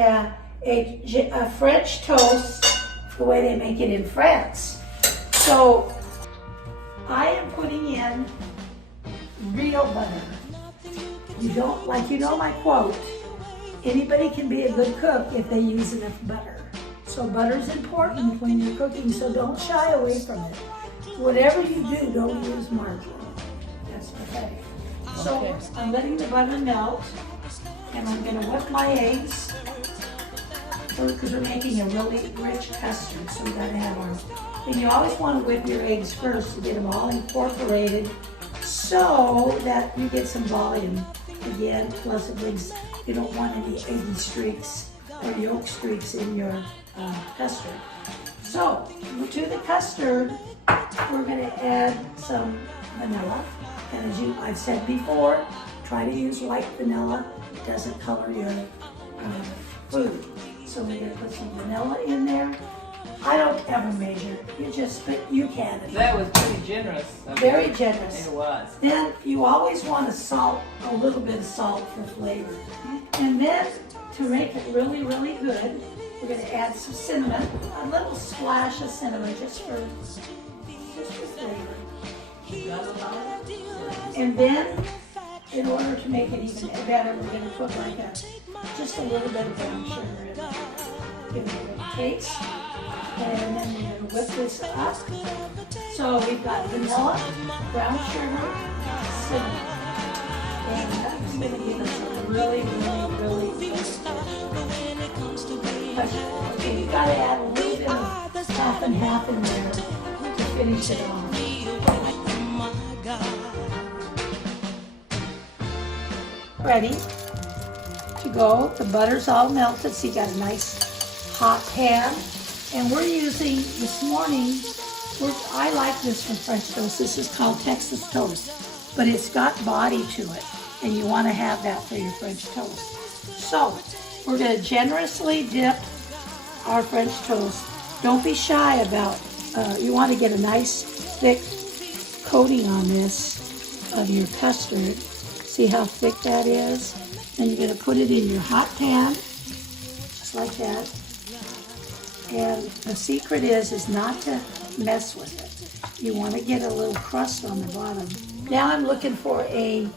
yeah, a French toast the way they make it in France. So I am putting in real butter. You don't, like, you know my quote, anybody can be a good cook if they use enough butter. So butter's important when you're cooking, so don't shy away from it. Whatever you do, don't use margarine. That's pathetic. So I'm letting the butter melt, and I'm gonna whip my eggs, because we're making a really rich custard, so we gotta have our, and you always wanna whip your eggs first to get them all incorporated so that you get some volume. Again, plus it makes, you don't want any eggy streaks or yolk streaks in your custard. So, to the custard, we're going to add some vanilla. And as I've said before, try to use white vanilla. It doesn't color your food. So we're going to put some vanilla in there. I don't ever measure. But you can. That was pretty generous. Very generous. It was. Then you always want to salt, a little bit of salt for flavor. And then to make it really, really good, we're going to add some cinnamon, a little splash of cinnamon just for flavor. And then, in order to make it even better, we're going to put just a little bit of brown sugar in it. Give it a little taste. And then we're going to whip this up. So we've got vanilla, brown sugar, cinnamon. And that's going to give us a really, really, really good okay, you've got to add a little bit of half and half in there to finish it off. Ready to go. The butter's all melted, so you got a nice hot pan. And we're using, this morning, I like this from French toast. This is called Texas toast, but it's got body to it, and you want to have that for your French toast. So, we're going to generously dip our French toast. Don't be shy about, you want to get a nice thick coating on this of your custard. See how thick that is? And you're going to put it in your hot pan, just like that. And the secret is not to mess with it. You want to get a little crust on the bottom. Now I'm looking for a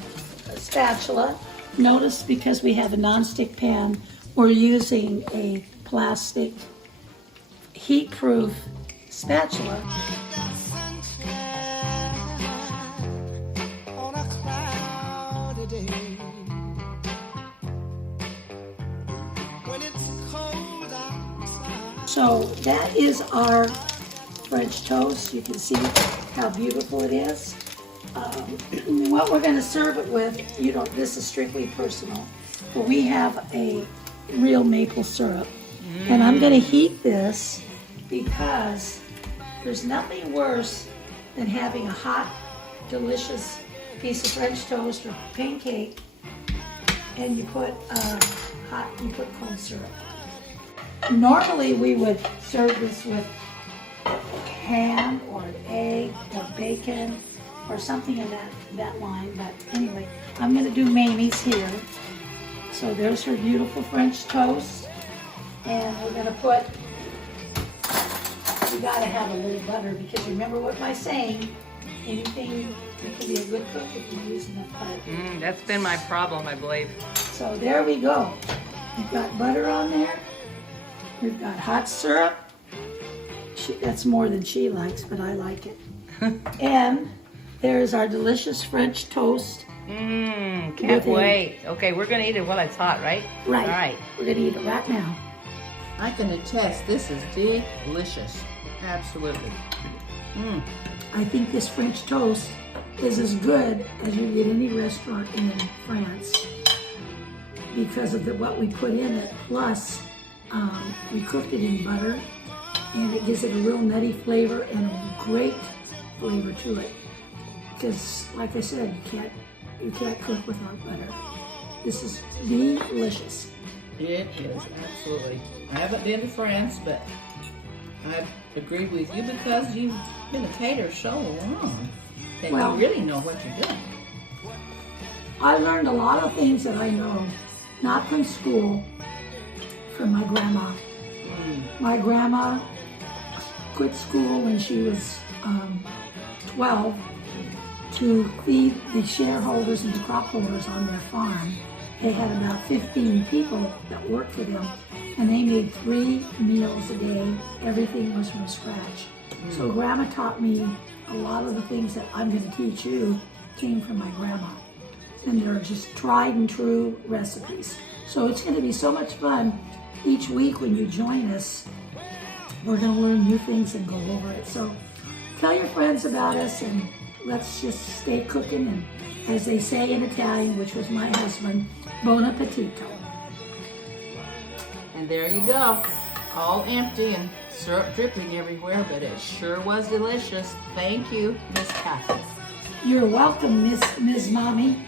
spatula. Notice because we have a nonstick pan, we're using a plastic heat-proof spatula. So that is our French toast. You can see how beautiful it is. What we're going to serve it with, this is strictly personal, but we have a real maple syrup. And I'm going to heat this because there's nothing worse than having a hot, delicious piece of French toast or pancake and you put cold syrup. Normally we would serve this with ham or an egg or bacon or something in that line, but anyway, I'm going to do Mamie's here. So there's her beautiful French toast, and we're going to put, you got to have a little butter because remember what am I saying, anything, you can be a good cook if you use enough butter. That's been my problem, I believe. So there we go. We've got butter on there. We've got hot syrup. That's more than she likes, but I like it. And there's our delicious French toast. Can't wait. Okay, we're gonna eat it while it's hot, right? Right. All right. We're gonna eat it right now. I can attest, this is delicious. Absolutely. I think this French toast is as good as you get any restaurant in France because of what we put in it. Plus, we cooked it in butter, and it gives it a real nutty flavor and a great flavor to it. Because, like I said, you can't cook without butter. This is delicious. It is, absolutely. I haven't been to France, but I agree with you because you've been a caterer so long that you really know what you're doing. I learned a lot of things that I know, not from school, from my grandma. My grandma quit school when she was 12 to feed the shareholders and the crop holders on their farm. They had about 15 people that worked for them, and they made 3 meals a day. Everything was from scratch. So Grandma taught me a lot of the things that I'm going to teach you came from my grandma. And they're just tried and true recipes. So it's going to be so much fun each week when you join us. We're going to learn new things and go over it. So tell your friends about us, and let's just stay cooking. And as they say in Italian, which was my husband, buon appetito. And there you go. All empty and syrup dripping everywhere, but it sure was delicious. Thank you, Miss Kathy. You're welcome, Miss Mommy.